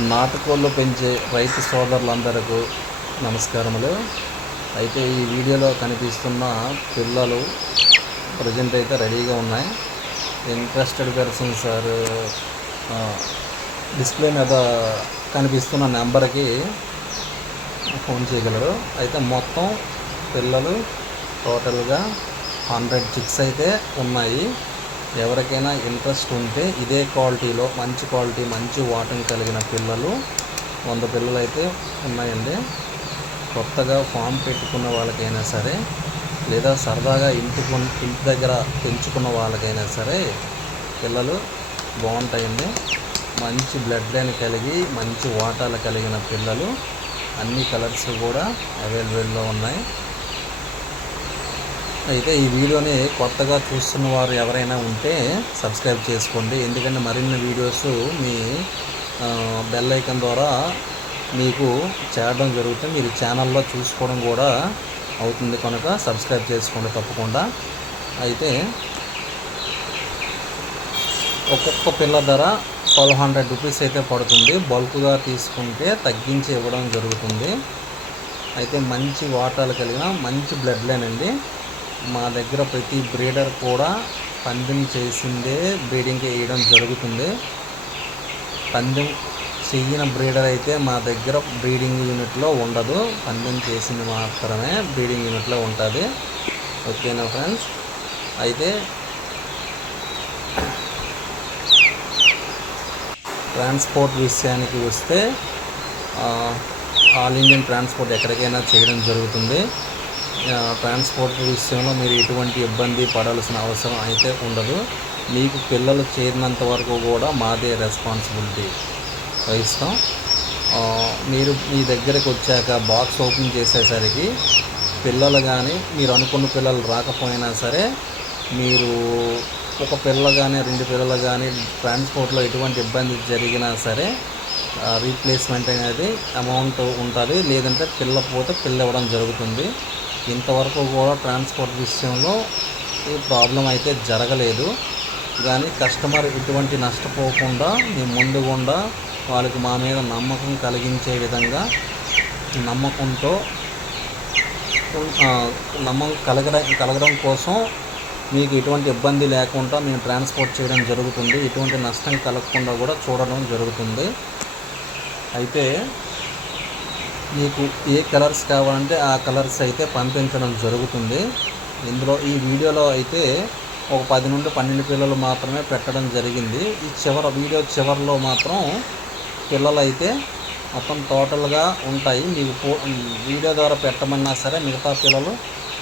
నాటుకోళ్ళు పెంచే రైతు సోదరులందరికీ నమస్కారములు. అయితే ఈ వీడియోలో కనిపిస్తున్న పిల్లలు ప్రజెంట్ అయితే రెడీగా ఉన్నాయి. ఇంట్రెస్టెడ్ పర్సన్స్ సార్ డిస్ప్లే మీద కనిపిస్తున్న నెంబర్కి ఫోన్ చేయగలరు. అయితే మొత్తం పిల్లలు టోటల్గా 100 చిక్స్ అయితే ఉన్నాయి. ఎవరికైనా ఇంట్రెస్ట్ ఉంటే ఇదే క్వాలిటీలో మంచి క్వాలిటీ మంచి వాటం కలిగిన పిల్లలు 100 పిల్లలు అయితే ఉన్నాయండి. కొత్తగా ఫామ్ పెట్టుకున్న వాళ్ళకైనా సరే లేదా సరదాగా ఇంటి దగ్గర పెంచుకున్న వాళ్ళకైనా సరే పిల్లలు బాగుంటాయండి. మంచి బ్లడ్ లైన్ కలిగి మంచి వాటాలు కలిగిన పిల్లలు అన్ని కలర్స్ కూడా అవైలబుల్లో ఉన్నాయి. అయితే ఈ వీడియోని కొత్తగా చూస్తున్న వారు ఎవరైనా ఉంటే సబ్స్క్రైబ్ చేసుకోండి. ఎందుకంటే మరిన్ని వీడియోస్ మీ బెల్ ఐకాన్ ద్వారా మీకు చేరడం జరుగుతుంది. మీరు ఛానల్లో చూసుకోవడం కూడా అవుతుంది కనుక సబ్స్క్రైబ్ చేసుకోండి తప్పకుండా. అయితే ఒక్కొక్క పిల్ల ధర 1200 రూపీస్ అయితే పడుతుంది. బల్క్గా తీసుకుంటే తగ్గించి ఇవ్వడం జరుగుతుంది. అయితే మంచి వాటాలు కలిగిన మంచి బ్లడ్ లైన్ అండి. మా దగ్గర ప్రతి బ్రీడర్ కూడా పందెం చేసిందే బ్రీడింగ్కి వేయడం జరుగుతుంది. పందెం చెయ్యిన బ్రీడర్ అయితే మా దగ్గర బ్రీడింగ్ యూనిట్లో ఉండదు. పందెం చేసింది మాత్రమే బ్రీడింగ్ యూనిట్లో ఉంటుంది. ఓకేనా ఫ్రెండ్స్? అయితే ట్రాన్స్పోర్ట్ విషయానికి వస్తే ఆల్ ఇండియన్ ట్రాన్స్పోర్ట్ ఎక్కడికైనా చేయడం జరుగుతుంది. ట్రాన్స్పోర్ట్ విషయంలో మీరు ఎటువంటి ఇబ్బంది పడాల్సిన అవసరం అయితే ఉండదు. మీకు పిల్లలు చేరినంత వరకు కూడా మాదే రెస్పాన్సిబిలిటీ వహిస్తాం. మీరు మీ దగ్గరకు వచ్చాక బాక్స్ ఓపెన్ చేసేసరికి పిల్లలు కానీ మీరు అనుకున్న పిల్లలు రాకపోయినా సరే మీరు ఒక పిల్ల కానీ 2 పిల్లలు కానీ ట్రాన్స్పోర్ట్లో ఎటువంటి ఇబ్బంది జరిగినా సరే రీప్లేస్మెంట్ అనేది అమౌంట్ ఉంటుంది. లేదంటే పిల్ల పోతే పిల్ల ఇవ్వడం జరుగుతుంది. ఇంతవరకు కూడా ట్రాన్స్పోర్ట్ విషయంలో ఈ ప్రాబ్లం అయితే జరగలేదు. కానీ కస్టమర్ ఎటువంటి నష్టపోకుండా మేము ముందుగుండా వాళ్ళకి మా మీద నమ్మకం కలిగించే విధంగా నమ్మకం కలగడం కోసం మీకు ఎటువంటి ఇబ్బంది లేకుండా మేము ట్రాన్స్పోర్ట్ చేయడం జరుగుతుంది. ఎటువంటి నష్టం కలగకుండా కూడా చూడడం జరుగుతుంది. అయితే మీకు ఏ కలర్స్ కావాలంటే ఆ కలర్స్ అయితే పంపించడం జరుగుతుంది. ఇందులో ఈ వీడియోలో అయితే ఒక 10 నుండి 12 పిల్లలు మాత్రమే పెట్టడం జరిగింది. ఈ వీడియో చివరిలో మాత్రం పిల్లలు అయితే మొత్తం టోటల్గా ఉంటాయి. మీకు వీడియో ద్వారా పెట్టమన్నా సరే మిగతా పిల్లలు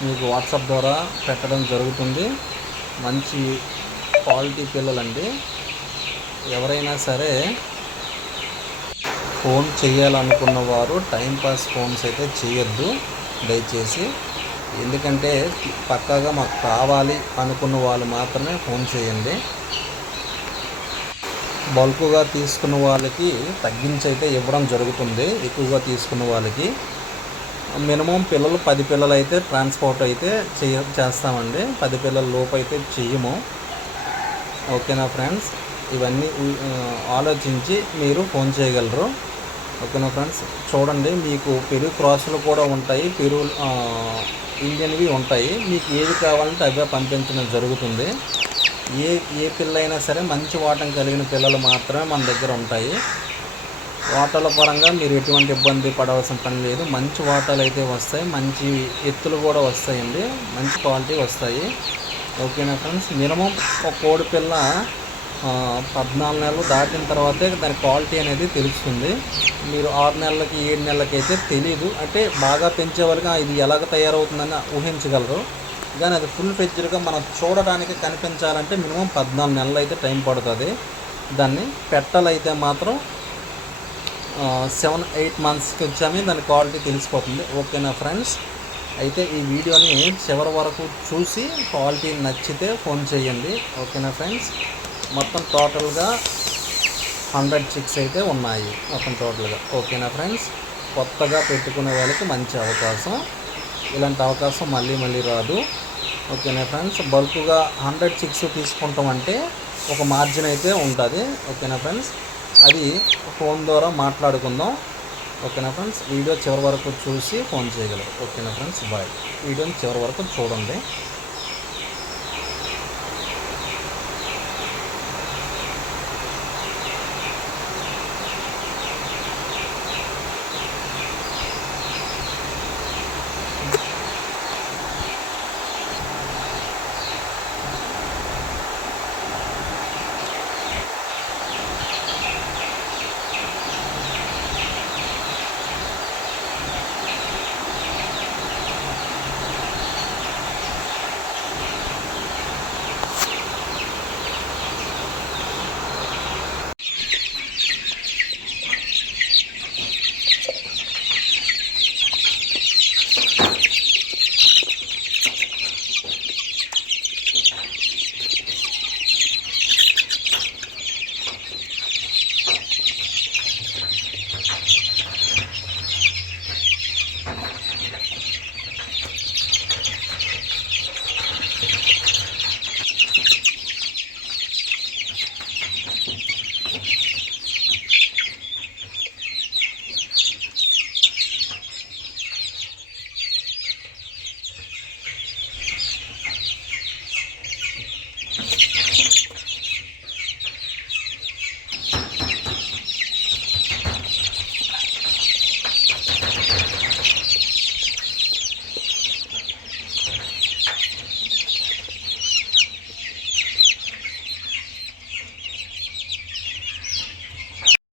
మీకు వాట్సాప్ ద్వారా పెట్టడం జరుగుతుంది. మంచి క్వాలిటీ పిల్లలండి. ఎవరైనా సరే ఫోన్ చేయాలనుకున్న వారు టైంపాస్ ఫోన్స్ అయితే చేయొద్దు దయచేసి. ఎందుకంటే పక్కాగా మాకు కావాలి అనుకున్న వాళ్ళు మాత్రమే ఫోన్ చేయండి. బల్క్గా తీసుకున్న వాళ్ళకి తగ్గించి అయితే ఇవ్వడం జరుగుతుంది. ఎక్కువగా తీసుకున్న వాళ్ళకి మినిమం పిల్లలు 10 పిల్లలు అయితే ట్రాన్స్పోర్ట్ అయితే చేస్తామండి. 10 పిల్లల లోపు అయితే చెయ్యము. ఓకేనా ఫ్రెండ్స్? ఇవన్నీ ఆలోచించి మీరు ఫోన్ చేయగలరు. ఓకేనా ఫ్రెండ్స్? చూడండి, మీకు పెరుగు క్రాసులు కూడా ఉంటాయి, పెరుగు ఇండియన్వి ఉంటాయి. మీకు ఏది కావాలంటే అవే పంపించడం జరుగుతుంది. ఏ పిల్ల అయినా సరే మంచి వాటం కలిగిన పిల్లలు మాత్రమే మన దగ్గర ఉంటాయి. వాటాల పరంగా మీరు ఎటువంటి ఇబ్బంది పడవలసిన పని లేదు. మంచి వాటాలు అయితే వస్తాయి, మంచి ఎత్తులు కూడా వస్తాయండి, మంచి క్వాలిటీ వస్తాయి. ఓకేనా ఫ్రెండ్స్? మినిమం ఒక కోడి పిల్ల 14 నెలలు దాటిన తర్వాతే దాని క్వాలిటీ అనేది తెలుస్తుంది. మీరు 6 నెలలకి 7 నెలలకి అయితే తెలీదు. అంటే బాగా పెంచే వాళ్ళకి ఇది ఎలాగ తయారవుతుందని ఊహించగలరు. కానీ అది ఫుల్ ఫెడ్జ్డ్గా మనం చూడడానికి కనిపించాలంటే మినిమం 14 నెలలు అయితే టైం పడుతుంది. దాన్ని పెట్టాలైతే మాత్రం 7-8 మంత్స్కి వచ్చామే దాని క్వాలిటీ తెలిసిపోతుంది. ఓకేనా ఫ్రెండ్స్? అయితే ఈ వీడియోని చివరి వరకు చూసి క్వాలిటీ నచ్చితే ఫోన్ చేయండి. ఓకేనా ఫ్రెండ్స్? మొత్తం టోటల్గా 100 చిక్స్ అయితే ఉన్నాయి మొత్తం టోటల్గా. ఓకేనా ఫ్రెండ్స్? కొత్తగా పెట్టుకునే వాళ్ళకి మంచి అవకాశం. ఇలాంటి అవకాశం మళ్ళీ రాదు. ఓకేనా ఫ్రెండ్స్? బల్క్గా 100 చిక్స్ తీసుకుంటామంటే ఒక మార్జిన్ అయితే ఉంటుంది. ఓకేనా ఫ్రెండ్స్? అది ఫోన్ ద్వారా మాట్లాడుకుందాం. ఓకేనా ఫ్రెండ్స్, వీడియో చివరి వరకు చూసి ఫోన్ చేయగలరు. ఓకేనా ఫ్రెండ్స్, బాయ్. వీడియోని చివరి వరకు చూడండి.